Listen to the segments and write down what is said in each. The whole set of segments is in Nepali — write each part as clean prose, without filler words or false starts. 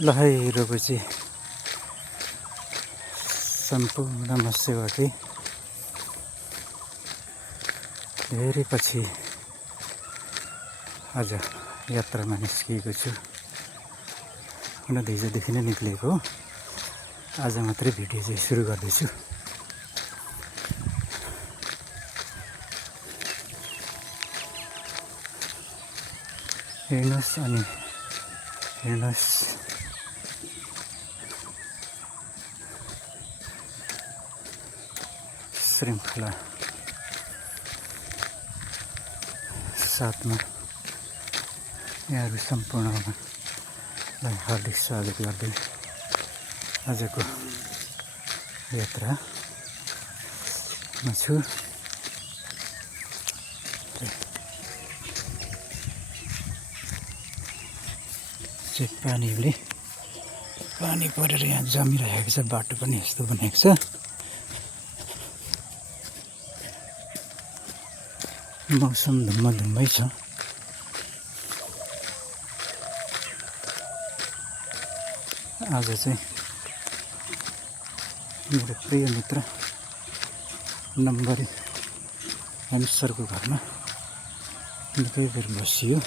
लहैरोपछि सम्पूर्ण मस्यौवाकै धेरै पछि आज यात्रामा निस्किएको छु। हुन त हिजोदेखि नै निक्लिएको हो, आज मात्रै भिडियो चाहिँ सुरु गर्दैछु। हेर्नुहोस् अनि हेर्नुहोस्, श्रृङ्खला साथमा यहाँहरू सम्पूर्णलाई हार्दिक स्वागत गर्दै आजको यात्रामा छु। पानी परेर यहाँ जमिरहेको छ, बाटो पनि यस्तो बनेको छ। मौसम धुम्मै छ। आज चाहिँ मेरो प्रिय मित्र नम्बरी हेमसरको घरमा निकै बेर बसियो।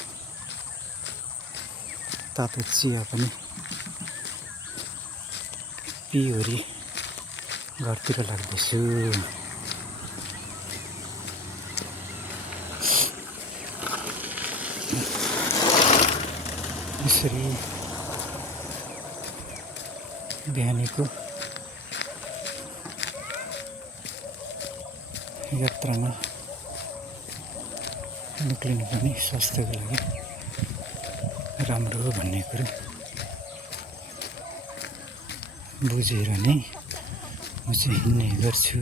तातो चिया पनि पिओरी घरतिर लाग्दैछु। यसरी बिहानीको यात्रामा निक्लिनु पनि स्वास्थ्यको लागि राम्रो हो भन्ने कुरो बुझेर नै म चाहिँ हिँड्ने गर्छु।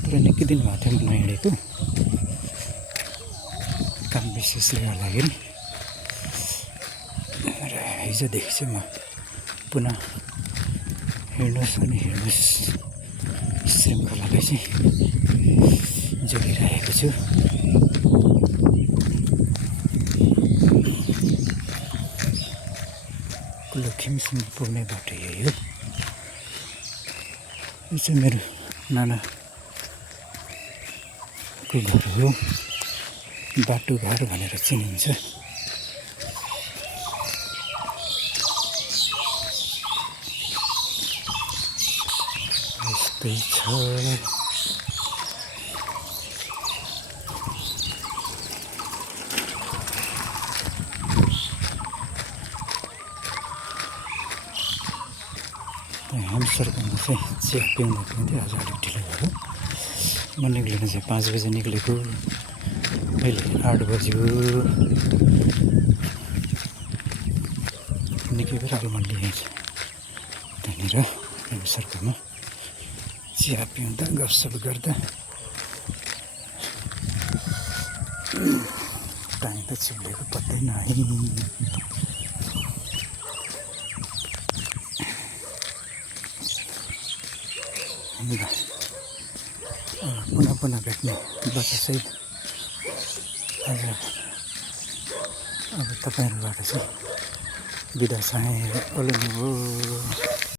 तर निकै दिन भएको थियो म नहिँडेको, काम विशेषले गर्दाखेरि। र हिजोदेखि चाहिँ म पुनः हेर्नुहोस् अनि हेर्नुहोस् श्रृङ्खलालाई चाहिँ जोगिरहेको छु। कुलखिमसम्म पुग्ने बाटो यही हो। यो चाहिँ मेरो नानाको घर हो, बाटोघर भनेर चिनिन्छ। यस्तै छ। हेमसरकोमा चाहिँ चिया पिउँदै आज अलिक ढिलो भयो। म निक्लिनु चाहिँ 5 बजे निक्लेको, अहिले 8 बज्यो। निकै बेर अगाडि म लिएँ त्यहाँनिर हेमसरकोमा चिया पिउँदा गफसफ गर्दा टाइम त छिलेको पत्तै नआइ। पुनः भेट्ने बच्चासहित आज अब तपाईँहरूबाट चाहिँ बिदा चाहे ओल्नु हो।